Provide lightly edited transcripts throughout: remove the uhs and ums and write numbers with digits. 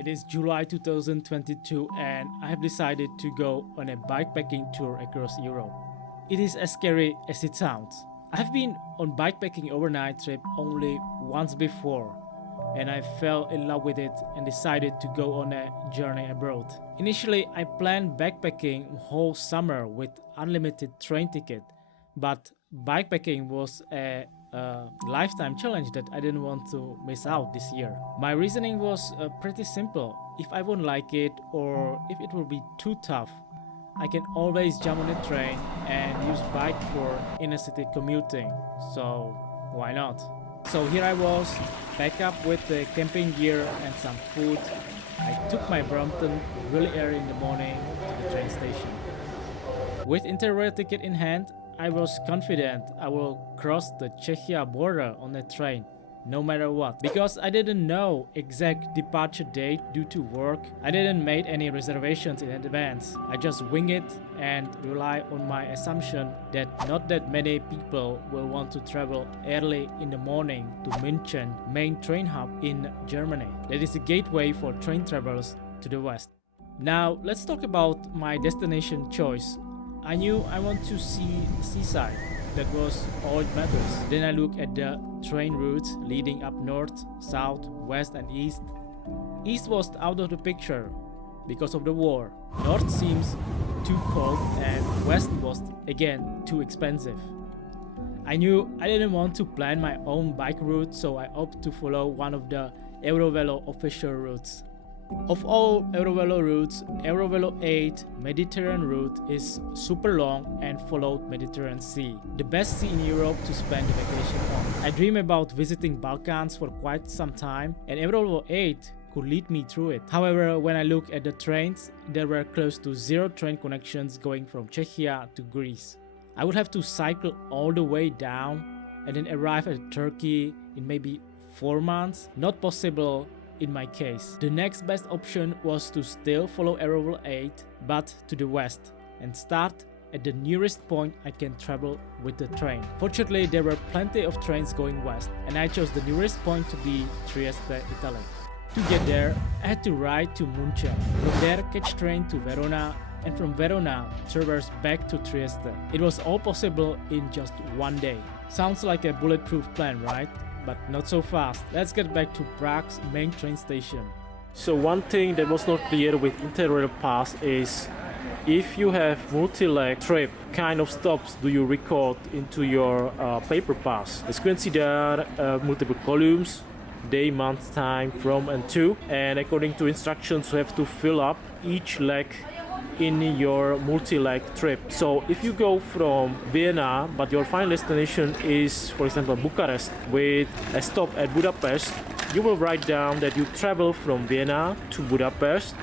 It is July 2022 and I have decided to go on a bikepacking tour across Europe. It is as scary as it sounds. I have been on bikepacking overnight trip only once before and I fell in love with it and decided to go on a journey abroad. Initially, I planned backpacking whole summer with unlimited train ticket, but bikepacking was a lifetime challenge that I didn't want to miss out this year. My reasoning was pretty simple. If I won't like it or if it will be too tough, I can always jump on a train and use bike for inner city commuting. So why not? So here I was, packed up with the camping gear and some food. I took my Brompton really early in the morning to the train station. With interrail ticket in hand, I was confident I will cross the Czechia border on a train, no matter what. Because I didn't know exact departure date due to work, I didn't make any reservations in advance. I just wing it and rely on my assumption that not that many people will want to travel early in the morning to Munich, main train hub in Germany. That is a gateway for train travelers to the west. Now let's talk about my destination choice. I knew I want to see seaside. That was all it matters. Then I look at the train routes leading up north, south, west and east. East was out of the picture because of the war. North seems too cold and west was again too expensive. I knew I didn't want to plan my own bike route, so I opted to follow one of the Eurovelo official routes. Of all Eurovelo routes, Eurovelo 8 Mediterranean route is super long and followed Mediterranean Sea, the best sea in Europe to spend the vacation on. I dream about visiting Balkans for quite some time and Eurovelo 8 could lead me through it. However, when I look at the trains, there were close to 0 train connections going from Czechia to Greece. I would have to cycle all the way down and then arrive at Turkey in maybe 4 months. Not possible in my case. The next best option was to still follow Eurovelo 8 but to the west and start at the nearest point I can travel with the train. Fortunately, there were plenty of trains going west and I chose the nearest point to be Trieste, Italy. To get there, I had to ride to Munich. From there, catch train to Verona and from Verona, traverse back to Trieste. It was all possible in just one day. Sounds like a bulletproof plan, right? But not so fast. Let's get back to Prague's main train station. So one thing that was not clear with Interrail Pass is if you have multi-leg trip, kind of stops do you record into your paper pass. As you can see, there are multiple columns, day, month, time, from and to, and according to instructions you have to fill up each leg in your multi-leg trip. So if you go from Vienna but your final destination is, for example, Bucharest with a stop at Budapest, you will write down that you travel from Vienna to Budapest.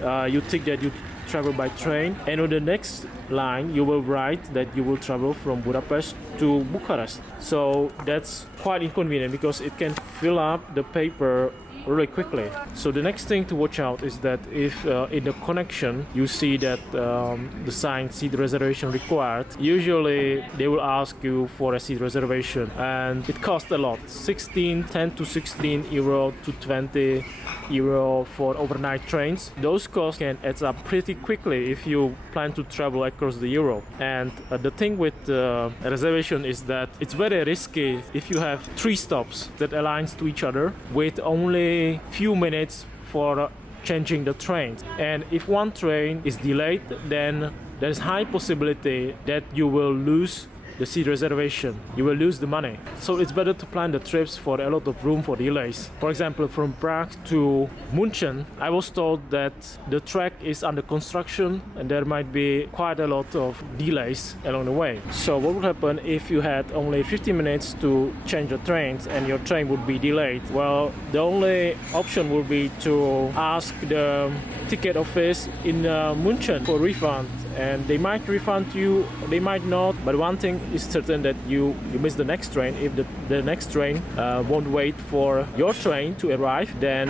You think that you travel by train, and on the next line you will write that you will travel from Budapest to Bucharest. So that's quite inconvenient because it can fill up the paper really quickly. So the next thing to watch out is that if in the connection you see that the sign seat reservation required, usually they will ask you for a seat reservation and it costs a lot, 10 to 16 euro to 20 euro for overnight trains. Those costs can add up pretty quickly if you plan to travel across the Europe. And the thing with a reservation is that it's very risky if you have 3 stops that aligns to each other with only few minutes for changing the trains, and if one train is delayed, then there's high possibility that you will lose the seat reservation, you will lose the money. So it's better to plan the trips for a lot of room for delays. For example, from Prague to Munich, I was told that the track is under construction and there might be quite a lot of delays along the way. So what would happen if you had only 50 minutes to change the trains and your train would be delayed? Well, the only option would be to ask the ticket office in Munich for refund, and they might refund you, they might not, but one thing is certain, that you miss the next train. If the next train won't wait for your train to arrive, then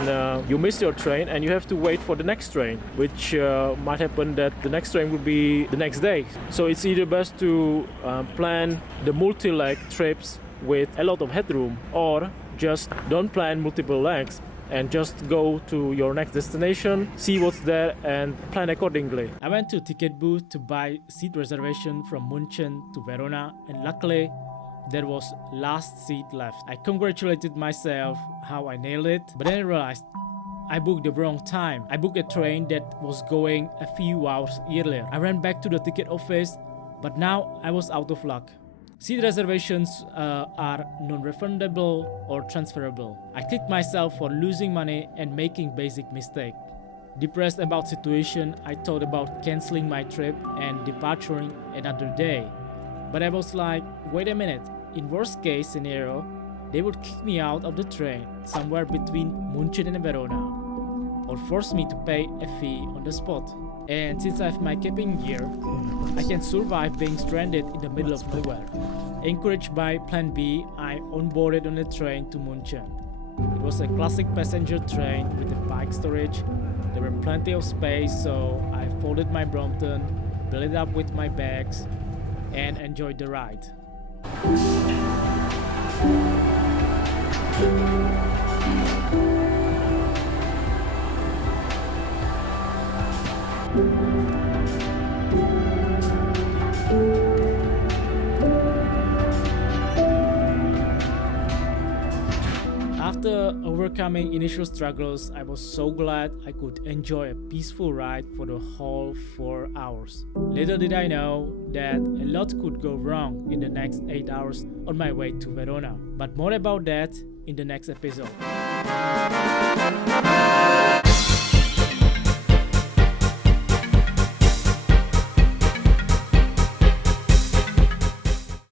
you miss your train and you have to wait for the next train, which might happen that the next train will be the next day. So it's either best to plan the multi-leg trips with a lot of headroom, or just don't plan multiple legs and just go to your next destination, see what's there and plan accordingly. I went to ticket booth to buy seat reservation from Munich to Verona, and luckily there was last seat left. I congratulated myself how I nailed it, but then I realized I booked the wrong time. I booked a train that was going a few hours earlier. I ran back to the ticket office, but now I was out of luck. Seat reservations are non-refundable or transferable. I kicked myself for losing money and making basic mistake. Depressed about situation, I thought about canceling my trip and departuring another day. But I was like, wait a minute, in worst case scenario, they would kick me out of the train somewhere between Munich and Verona, or force me to pay a fee on the spot. And since I have my camping gear, I can survive being stranded in the middle of nowhere. Encouraged by Plan B, I onboarded on a train to Munich. It was a classic passenger train with a bike storage. There were plenty of space, so I folded my Brompton, filled it up with my bags, and enjoyed the ride. After overcoming initial struggles, I was so glad I could enjoy a peaceful ride for the whole 4 hours. Little did I know that a lot could go wrong in the next 8 hours on my way to Verona. But more about that in the next episode.